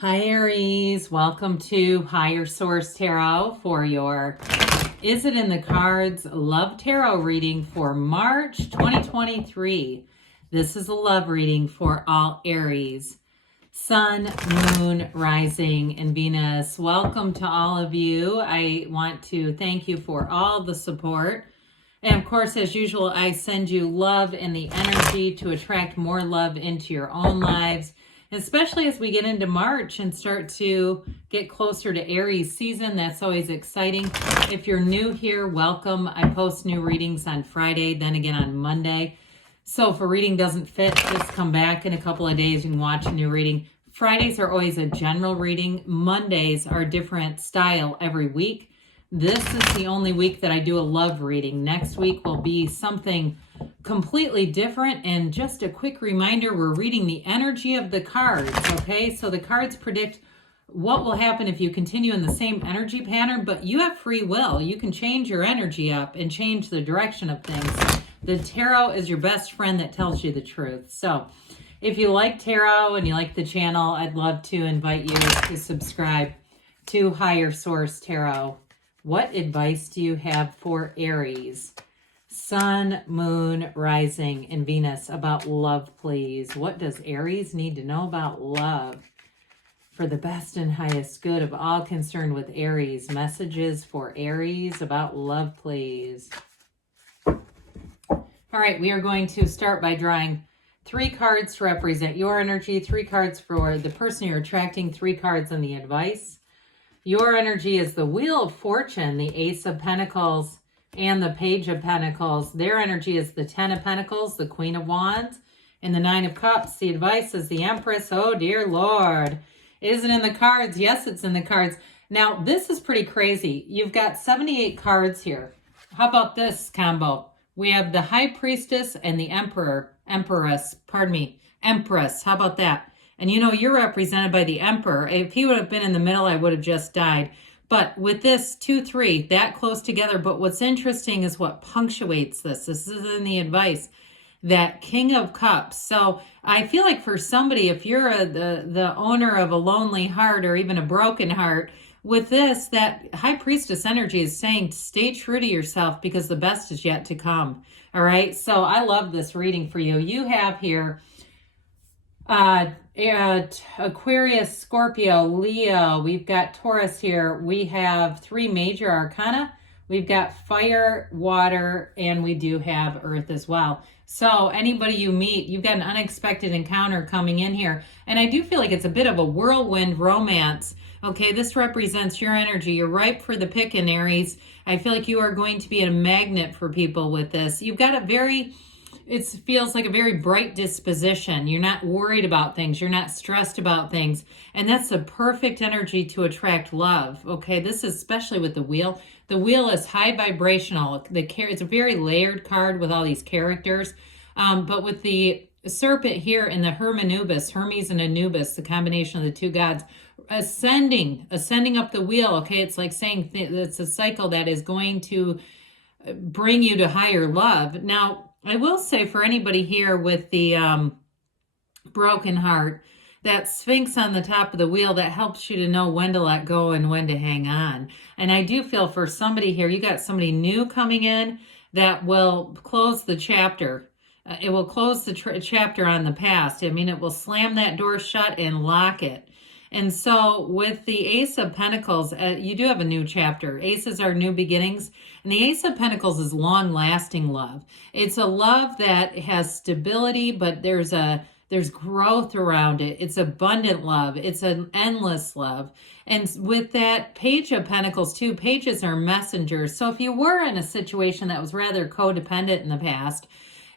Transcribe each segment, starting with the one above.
Hi Aries, welcome to Higher Source Tarot for your Is It in the Cards Love Tarot reading for March 2023. This is a love reading for all Aries, Sun, Moon, Rising, and Venus. Welcome to all of you. I want to thank you for all the support. And of course, as usual, I send you love and the energy to attract more love into your own lives, especially as we get into March and start to get closer to Aries season. That's always exciting. If you're new here, welcome. I post new readings on Friday, then again on Monday. So if a reading doesn't fit, just come back in a couple of days. You can watch a new reading. Fridays are always a general reading. Mondays are a different style every week. This is the only week that I do a love reading. Next week will be something completely different. And just a quick reminder, we're reading the energy of the cards, okay? So the cards predict what will happen if you continue in the same energy pattern, but you have free will. You can change your energy up and change the direction of things. The tarot is your best friend that tells you the truth. So if you like tarot and you like the channel, I'd love to invite you to subscribe to Higher Source Tarot. What advice do you have for Aries, Sun, Moon, Rising, and Venus about love, please? What does Aries need to know about love for the best and highest good of all concerned with Aries? Messages for Aries about love, please. All right, we are going to start by drawing 3 cards to represent your energy, 3 cards for the person you're attracting, 3 cards on the advice. Your energy is the Wheel of Fortune, the Ace of Pentacles, and the Page of Pentacles. Their energy is the 10 of Pentacles, the Queen of Wands, and the 9 of Cups. The advice is the Empress. Oh, dear Lord. Is it in the cards? Yes, it's in the cards. Now, this is pretty crazy. You've got 78 cards here. How about this combo? We have the High Priestess and the Empress. How about that? And you know, you're represented by the Emperor. If he would have been in the middle, I would have just died. But with this 2, 3, that close together. But what's interesting is what punctuates this. This is in the advice. That King of Cups. So I feel like for somebody, if you're the owner of a lonely heart or even a broken heart, with this, that High Priestess energy is saying, stay true to yourself because the best is yet to come. All right. So I love this reading for you. You have here Aquarius, Scorpio, Leo. We've got Taurus here. We have 3 major arcana. We've got fire, water, and we do have earth as well. So anybody you meet, you've got an unexpected encounter coming in here. And I do feel like it's a bit of a whirlwind romance. Okay, this represents your energy. You're ripe for the picking, Aries. I feel like you are going to be a magnet for people with this. You've got it feels like a very bright disposition. You're not worried about things. You're not stressed about things. And that's the perfect energy to attract love. Okay, this is especially with the wheel. The wheel is high vibrational. It's a very layered card with all these characters. But with the serpent here and the Hermes and Anubis, the combination of the 2 gods, ascending up the wheel. Okay, it's like saying it's a cycle that is going to bring you to higher love. Now, I will say for anybody here with the broken heart, that Sphinx on the top of the wheel, that helps you to know when to let go and when to hang on. And I do feel for somebody here, you got somebody new coming in that will close the chapter. It will close the chapter on the past. I mean, it will slam that door shut and lock it. And so with the Ace of Pentacles, you do have a new chapter. Aces are new beginnings. And the Ace of Pentacles is long-lasting love. It's a love that has stability, but there's growth around it. It's abundant love. It's an endless love. And with that Page of Pentacles too, pages are messengers. So if you were in a situation that was rather codependent in the past,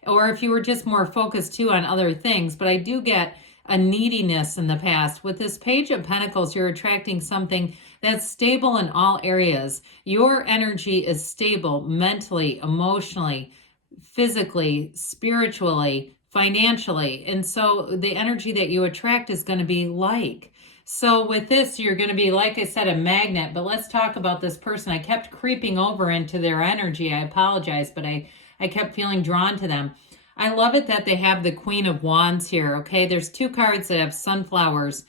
or if you were just more focused too on other things, but I do get a neediness in the past. With this Page of Pentacles, you're attracting something that's stable in all areas. Your energy is stable mentally, emotionally, physically, spiritually, financially. And so the energy that you attract is going to be like. So with this, you're going to be, like I said, a magnet. But let's talk about this person. I kept creeping over into their energy. I apologize, but I kept feeling drawn to them. I love it that they have the Queen of Wands here, okay? There's 2 cards that have sunflowers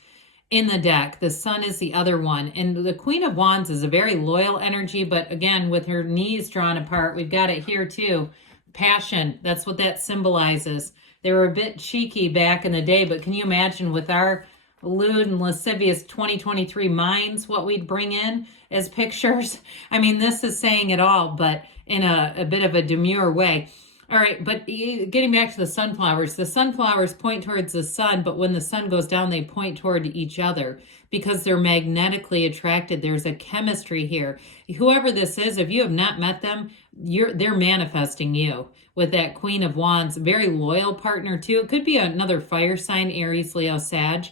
in the deck. The Sun is the other one. And the Queen of Wands is a very loyal energy, but again, with her knees drawn apart, we've got it here too. Passion, that's what that symbolizes. They were a bit cheeky back in the day, but can you imagine with our lewd and lascivious 2023 minds, what we'd bring in as pictures? I mean, this is saying it all, but in a bit of a demure way. All right, but getting back to the sunflowers point towards the sun, but when the sun goes down, they point toward each other because they're magnetically attracted. There's a chemistry here. Whoever this is, if you have not met them, they're manifesting you with that Queen of Wands. Very loyal partner too. It could be another fire sign, Aries, Leo, Sag.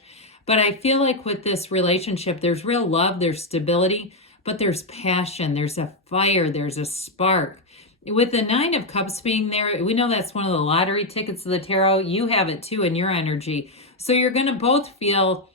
But I feel like with this relationship, there's real love, there's stability, but there's passion, there's a fire, there's a spark. With the Nine of Cups being there, we know that's one of the lottery tickets of the tarot. You have it too in your energy. So you're going to both feel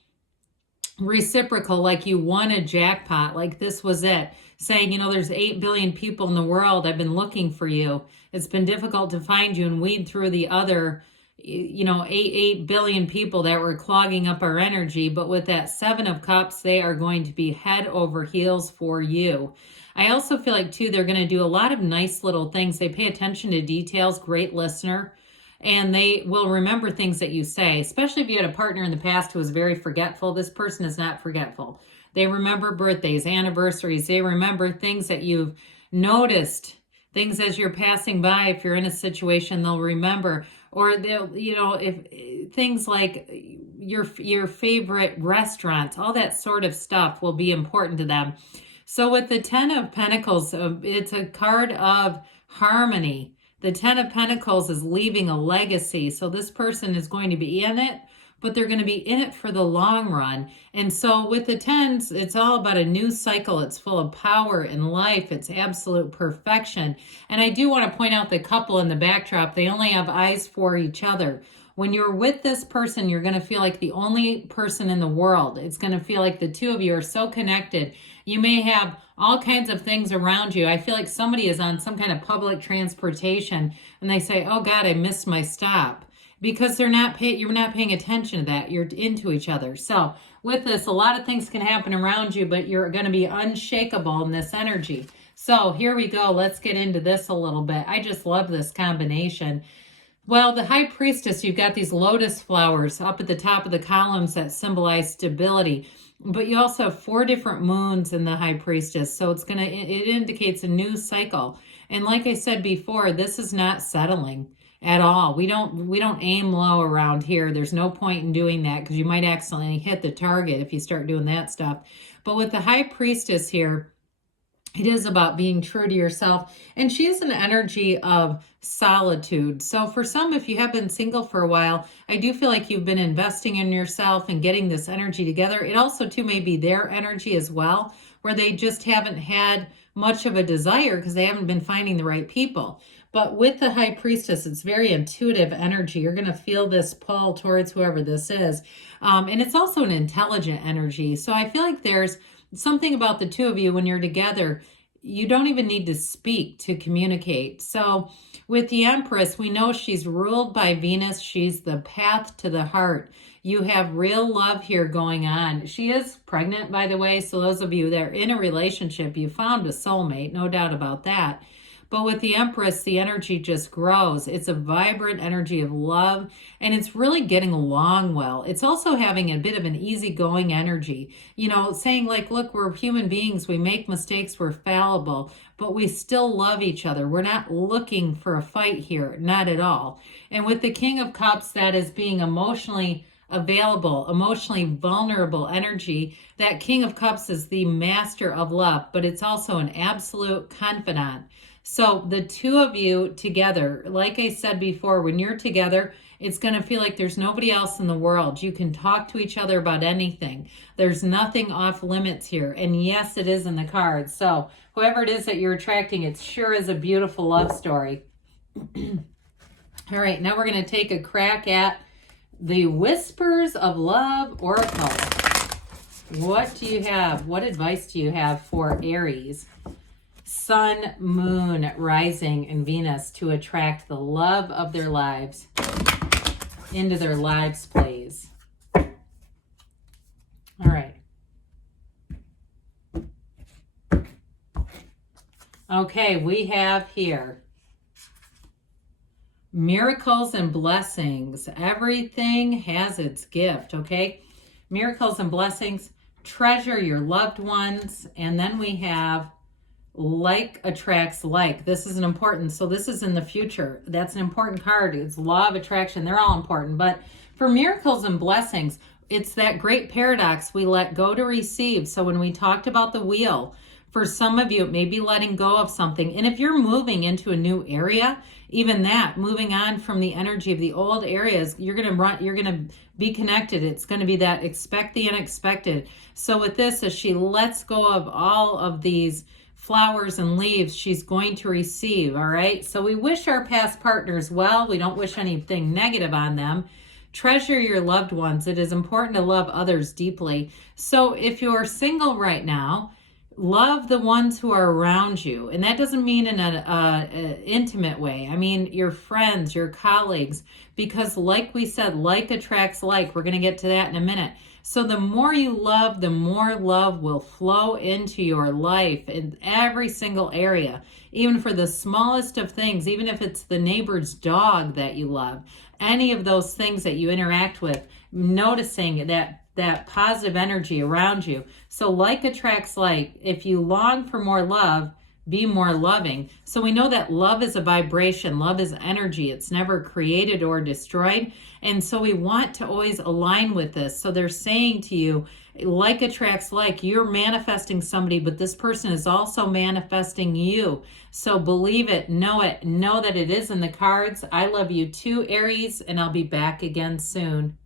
reciprocal, like you won a jackpot, like this was it. Saying, you know, there's 8 billion people in the world. I've been looking for you. It's been difficult to find you and weed through the other, you know, 8 billion people that were clogging up our energy. But with that Seven of Cups, they are going to be head over heels for you. I also feel like, too, they're going to do a lot of nice little things. They pay attention to details, great listener, and they will remember things that you say, especially if you had a partner in the past who was very forgetful. This person is not forgetful. They remember birthdays, anniversaries. They remember things that you've noticed, things as you're passing by. If you're in a situation, they'll remember. Or they'll, you know, if things like your favorite restaurants, all that sort of stuff will be important to them. So with the Ten of Pentacles, it's a card of harmony. The Ten of Pentacles is leaving a legacy. So this person is going to be in it, but they're going to be in it for the long run. And so with the tens, it's all about a new cycle. It's full of power and life. It's absolute perfection. And I do want to point out the couple in the backdrop. They only have eyes for each other. When you're with this person, you're going to feel like the only person in the world. It's going to feel like the two of you are so connected. You may have all kinds of things around you. I feel like somebody is on some kind of public transportation and they say, oh God, I missed my stop. Because you're not paying attention to that. You're into each other. So with this, a lot of things can happen around you, but you're going to be unshakable in this energy. So here we go. Let's get into this a little bit. I just love this combination. Well, the High Priestess, you've got these lotus flowers up at the top of the columns that symbolize stability. But you also have 4 different moons in the High Priestess. So it indicates a new cycle. And like I said before, this is not settling at all. We don't aim low around here. There's no point in doing that because you might accidentally hit the target if you start doing that stuff. But with the High Priestess here, it is about being true to yourself. And she is an energy of solitude. So for some, if you have been single for a while, I do feel like you've been investing in yourself and getting this energy together. It also too may be their energy as well, where they just haven't had much of a desire because they haven't been finding the right people. But with the High Priestess, it's very intuitive energy. You're going to feel this pull towards whoever this is. And it's also an intelligent energy. So I feel like there's something about the two of you when you're together. You don't even need to speak to communicate. So with the Empress, we know she's ruled by Venus. She's the path to the heart. You have real love here going on. She is pregnant, by the way. So those of you that are in a relationship, you found a soulmate, no doubt about that. But with the Empress, the energy just grows. It's a vibrant energy of love, and it's really getting along well. It's also having a bit of an easygoing energy. You know, saying like, look, we're human beings. We make mistakes. We're fallible, but we still love each other. We're not looking for a fight here. Not at all. And with the King of Cups, that is being emotionally available, emotionally vulnerable energy. That King of Cups is the master of love, but it's also an absolute confidant. So the two of you together, like I said before, when you're together, it's going to feel like there's nobody else in the world. You can talk to each other about anything. There's nothing off limits here. And yes, it is in the cards. So whoever it is that you're attracting, it sure is a beautiful love story. All right, now we're going to take a crack at the Whispers of Love Oracle. What do you have? What advice do you have for Aries? Sun, Moon, Rising, and Venus to attract the love of their lives into their lives, please. All right. Okay, we have here miracles and blessings. Everything has its gift, okay? Miracles and blessings. Treasure your loved ones. And then we have like attracts like. This is an important, so this is in the future. That's an important card. It's law of attraction. They're all important. But for miracles and blessings, it's that great paradox. We let go to receive. So when we talked about the wheel, for some of you, it may be letting go of something. And if you're moving into a new area, even that, moving on from the energy of the old areas, you're going to be connected. It's going to be that expect the unexpected. So with this, as she lets go of all of these flowers and leaves, she's going to receive, all right? So we wish our past partners well. We don't wish anything negative on them. Treasure your loved ones. It is important to love others deeply. So if you're single right now, love the ones who are around you. And that doesn't mean in an intimate way. I mean your friends, your colleagues, because like we said, like attracts like. We're going to get to that in a minute. So the more you love, the more love will flow into your life in every single area, even for the smallest of things, even if it's the neighbor's dog that you love, any of those things that you interact with, noticing that positive energy around you. So like attracts like. If you long for more love, be more loving. So we know that love is a vibration. Love is energy. It's never created or destroyed. And so we want to always align with this. So they're saying to you, like attracts like. You're manifesting somebody, but this person is also manifesting you. So believe it, know that it is in the cards. I love you too, Aries, and I'll be back again soon.